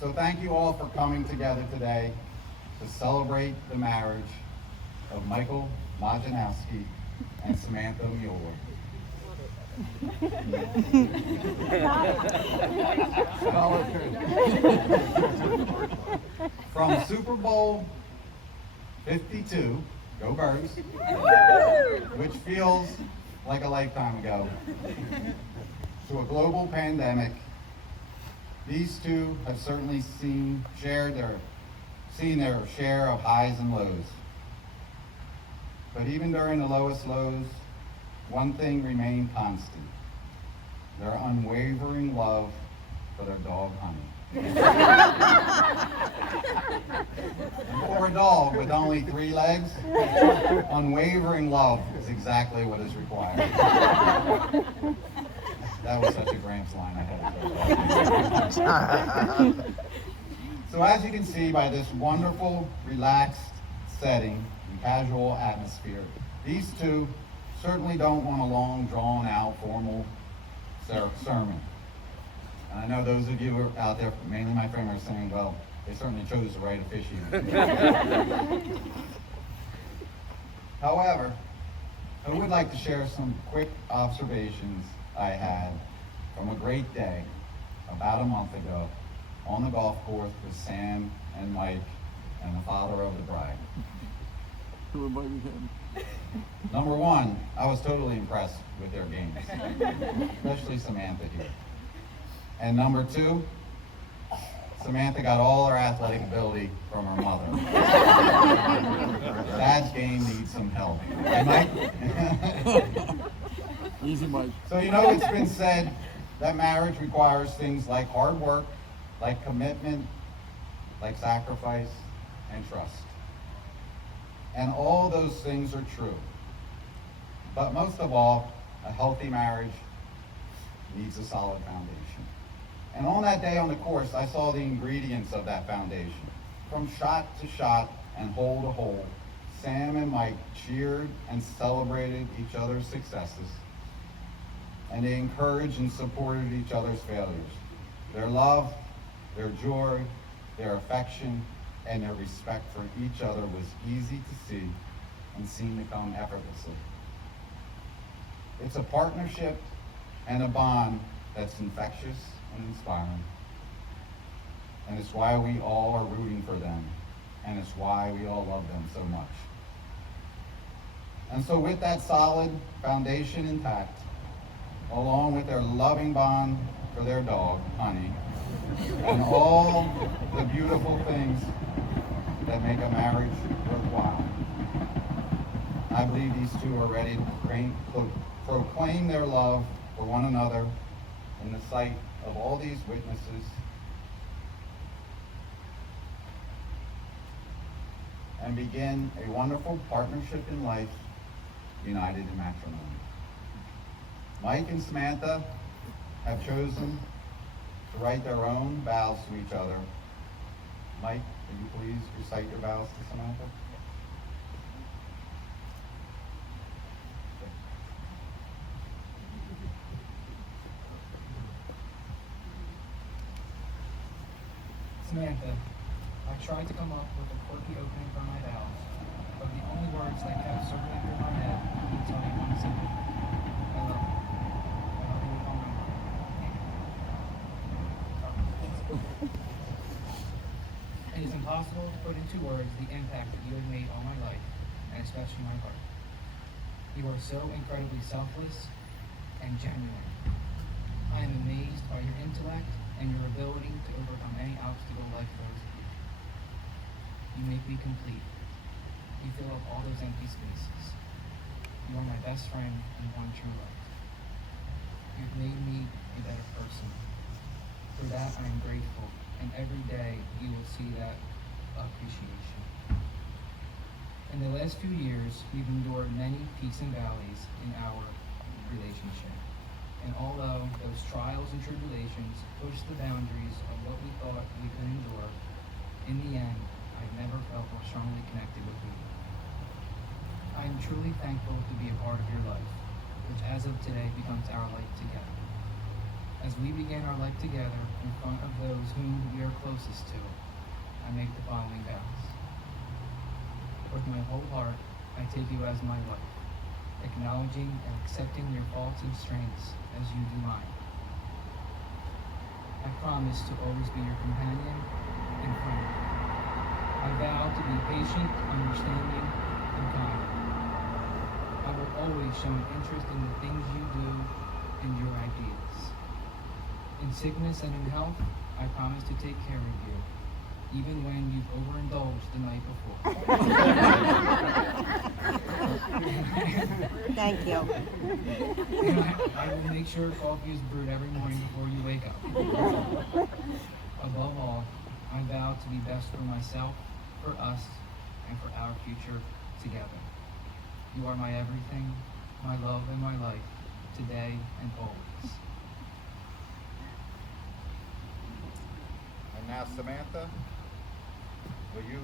So thank you all for coming together today to celebrate the marriage of Michael Majanowski and Samantha Mueller. From Super Bowl 52, go Birds, which feels like a lifetime ago, to a global pandemic, these two have certainly seen their share of highs and lows. But even during the lowest lows, one thing remained constant: their unwavering love for their dog, Honey. And for a dog with only 3 legs, unwavering love is exactly what is required. That was such a Gramps line, I had to go. So as you can see by this wonderful, relaxed setting and casual atmosphere, these two certainly don't want a long, drawn-out, formal sermon. And I know those of you who are out there, mainly my family, are saying, well, they certainly chose the right officiant. However, I would like to share some quick observations I had from a great day about a month ago on the golf course with Sam and Mike and the father of the bride. Who invited him? Number one, I was totally impressed with their games, especially Samantha here. And number two, Samantha got all her athletic ability from her mother. Dad's game needs some help. Hey, Mike? Easy, Mike. So it's been said that marriage requires things like hard work, like commitment, like sacrifice, and trust. And all those things are true. But most of all, a healthy marriage needs a solid foundation. And on that day on the course, I saw the ingredients of that foundation. From shot to shot and hole to hole, Sam and Mike cheered and celebrated each other's successes, and they encouraged and supported each other's failures. Their love, their joy, their affection, and their respect for each other was easy to see and seemed to come effortlessly. It's a partnership and a bond that's infectious and inspiring. And it's why we all are rooting for them, and it's why we all love them so much. And so with that solid foundation intact, along with their loving bond for their dog, Honey, and all the beautiful things that make a marriage worthwhile, I believe these two are ready to proclaim their love for one another in the sight of all these witnesses and begin a wonderful partnership in life, united in matrimony. Mike and Samantha have chosen to write their own vows to each other. Mike, will you please recite your vows to Samantha? Samantha, I tried to come up with a quirky opening for my vows, but the only words that kept circling through my head would tell me one simple: I love you. I love you with all my heart. It is impossible to put into words the impact that you have made on my life, and especially my heart. You are so incredibly selfless and genuine. I am amazed by your intellect and your ability to overcome any obstacle life throws at you. You make me complete. You fill up all those empty spaces. You are my best friend and one true love. You've made me a better person. For that I am grateful, and every day you will see that appreciation. In the last few years, we've endured many peaks and valleys in our relationship. And although those trials and tribulations pushed the boundaries of what we thought we could endure, in the end, I've never felt more strongly connected with you. I am truly thankful to be a part of your life, which as of today becomes our life together. As we begin our life together in front of those whom we are closest to, I make the following vows. With my whole heart, I take you as my wife, acknowledging and accepting your faults and strengths as you do mine. I promise to always be your companion and friend. I vow to be patient, understanding, and kind. I will always show an interest in the things you do and your ideas. In sickness and in health, I promise to take care of you, even when you've overindulged the night before. Thank you. I will make sure coffee is brewed every morning before you wake up. Above all, I vow to be best for myself, for us, and for our future together. You are my everything, my love, and my life, today and always. And now, Samantha, will you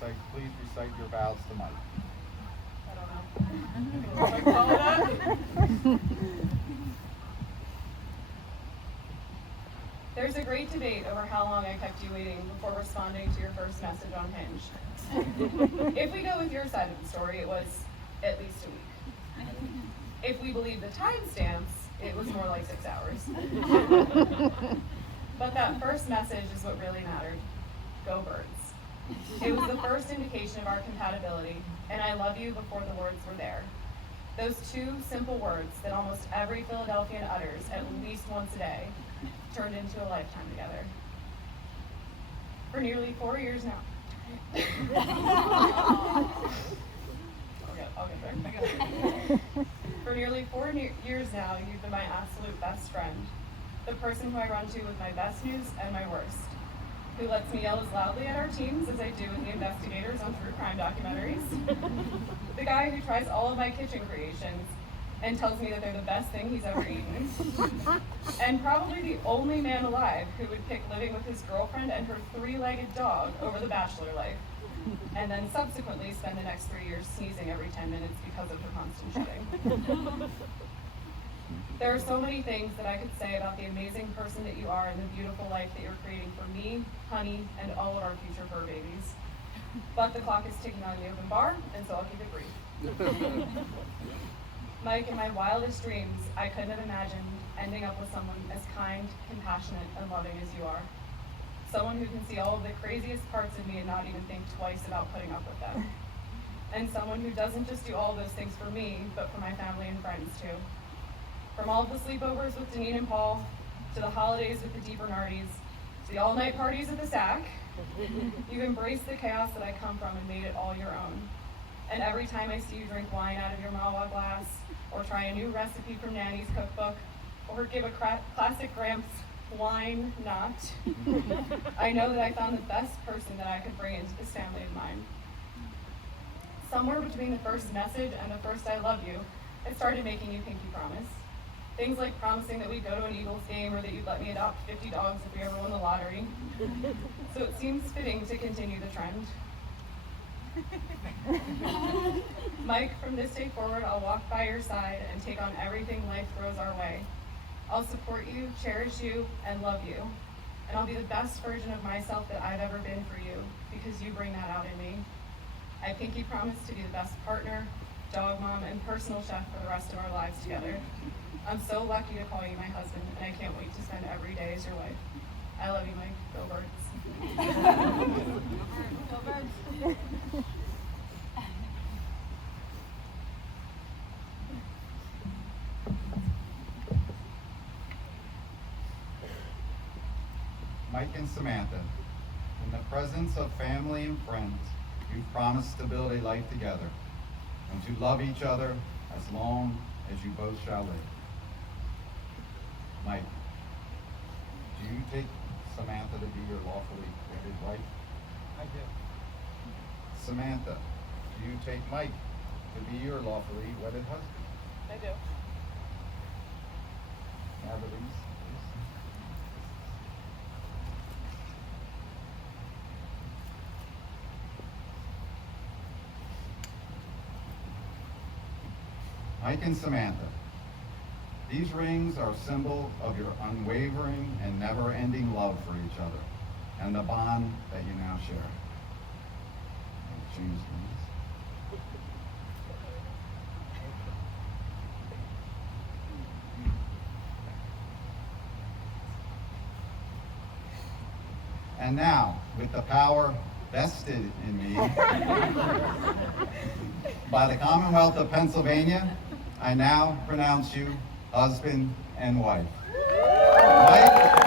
please recite your vows to Mike? I don't know. There's a great debate over how long I kept you waiting before responding to your first message on Hinge. If we go with your side of the story, it was at least a week. If we believe the timestamps, it was more like 6 hours. But that first message is what really mattered. Go Birds. It was the first indication of our compatibility, and I love you before the words were there. Those two simple words that almost every Philadelphian utters at least once a day turned into a lifetime together. For nearly 4 years now. I'll get there. For nearly 4 years now, you've been my absolute best friend. The person who I run to with my best news and my worst. Who lets me yell as loudly at our teams as I do with the investigators on true crime documentaries. The guy who tries all of my kitchen creations and tells me that they're the best thing he's ever eaten. And probably the only man alive who would pick living with his girlfriend and her 3-legged dog over the bachelor life. And then subsequently spend the next 3 years sneezing every 10 minutes because of her constant shedding. There are so many things that I could say about the amazing person that you are and the beautiful life that you're creating for me, Honey, and all of our future fur babies. But the clock is ticking on the open bar, and so I'll keep it brief. Mike, in my wildest dreams, I couldn't have imagined ending up with someone as kind, compassionate, and loving as you are. Someone who can see all of the craziest parts of me and not even think twice about putting up with them. And someone who doesn't just do all of those things for me, but for my family and friends too. From all of the sleepovers with Deneen and Paul, to the holidays with the DeBernardis, to the all-night parties at the SAC, you've embraced the chaos that I come from and made it all your own. And every time I see you drink wine out of your Mawa glass, or try a new recipe from Nanny's cookbook, or give a classic Gramps wine not, I know that I found the best person that I could bring into this family of mine. Somewhere between the first message and the first I love you, I started making you pinky promise. Things like promising that we'd go to an Eagles game or that you'd let me adopt 50 dogs if we ever won the lottery. So it seems fitting to continue the trend. Mike, from this day forward, I'll walk by your side and take on everything life throws our way. I'll support you, cherish you, and love you. And I'll be the best version of myself that I've ever been for you, because you bring that out in me. I pinky promise to be the best partner, dog mom, and personal chef for the rest of our lives together. I'm so lucky to call you my husband, and I can't wait to spend every day as your wife. I love you, Mike. Go Birds. Go Birds. Mike and Samantha, in the presence of family and friends, you promised to build a life together and to love each other as long as you both shall live. Mike, do you take Samantha to be your lawfully wedded wife? I do. Samantha, do you take Mike to be your lawfully wedded husband? I do. Now the release, please. Mike and Samantha, These rings are a symbol of your unwavering and never-ending love for each other and the bond that you now share. I'll change things. And now, with the power vested in me by the Commonwealth of Pennsylvania, I now pronounce you husband and wife. Mike